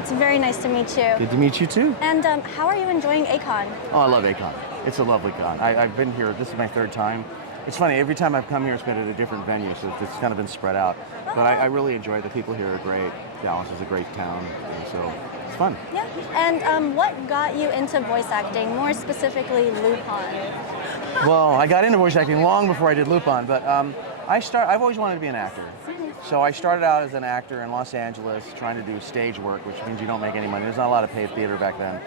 It's very nice to meet you. Good to meet you too. And how are you enjoying ACON? Oh, I love ACON. It's a lovely con. I've been here, this is my third time. It's funny, every time I've come here, it's been at a different venue, so it's kind of been spread out. But I really enjoy it. The people here are great. Dallas is a great town, and so it's fun. Yeah. And what got you into voice acting, more specifically Lupin? Well, I got into voice acting long before I did Lupin, but I've always wanted to be an actor. So I started out as an actor in Los Angeles trying to do stage work, which means you don't make any money. There's not a lot of paid theater back then.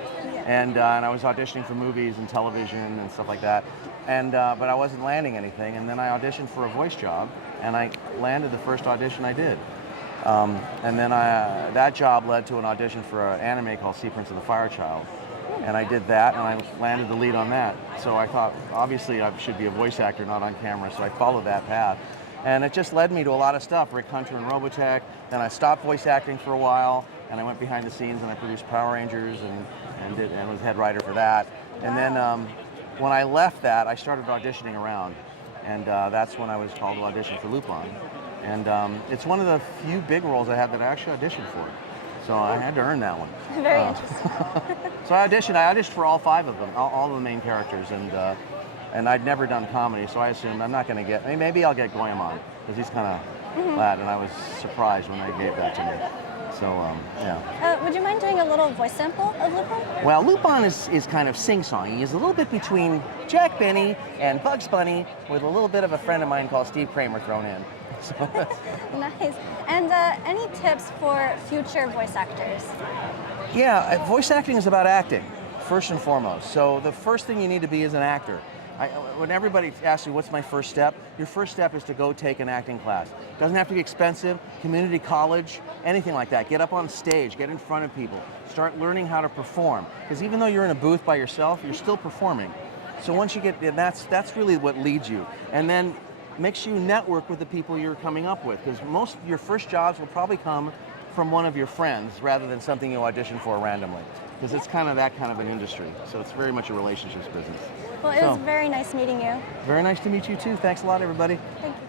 And I was auditioning for movies and television and stuff like that. But I wasn't landing anything. And then I auditioned for a voice job, and I landed the first audition I did. And then that job led to an audition for an anime called Sea Prince of the Fire Child. And I did that, and I landed the lead on that. So I thought, obviously, I should be a voice actor, not on camera. So I followed that path. And it just led me to a lot of stuff, Rick Hunter and Robotech. Then I stopped voice acting for a while, and I went behind the scenes and I produced Power Rangers and was head writer for that. And then when I left that, I started auditioning around, and that's when I was called to audition for Lupin. And it's one of the few big roles I had that I actually auditioned for. So I had to earn that one. Very interesting. So I auditioned for all 5 of them, all of the main characters, and I'd never done comedy, so I assumed I'm not going to get, maybe I'll get Goemon, because he's kind of that, and I was surprised when they gave that to me. So, yeah. Would you mind doing a little voice sample of Lupin? Well, Lupin is kind of sing-songy. He's a little bit between Jack Benny and Bugs Bunny, with a little bit of a friend of mine called Steve Kramer thrown in. So Nice. And any tips for future voice actors? Yeah, voice acting is about acting, first and foremost. So the first thing you need to be is an actor. When everybody asks you, what's my first step? Your first step is to go take an acting class. It doesn't have to be expensive, community college, anything like that. Get up on stage, get in front of people, start learning how to perform. Because even though you're in a booth by yourself, you're still performing. So once you get, that's really what leads you. And then make sure you network with the people you're coming up with, because most of your first jobs will probably come from one of your friends rather than something you audition for randomly, because it's kind of that kind of an industry. So it's very much a relationships business. Well, it was very nice meeting you. Very nice to meet you too. Thanks a lot, everybody. Thank you.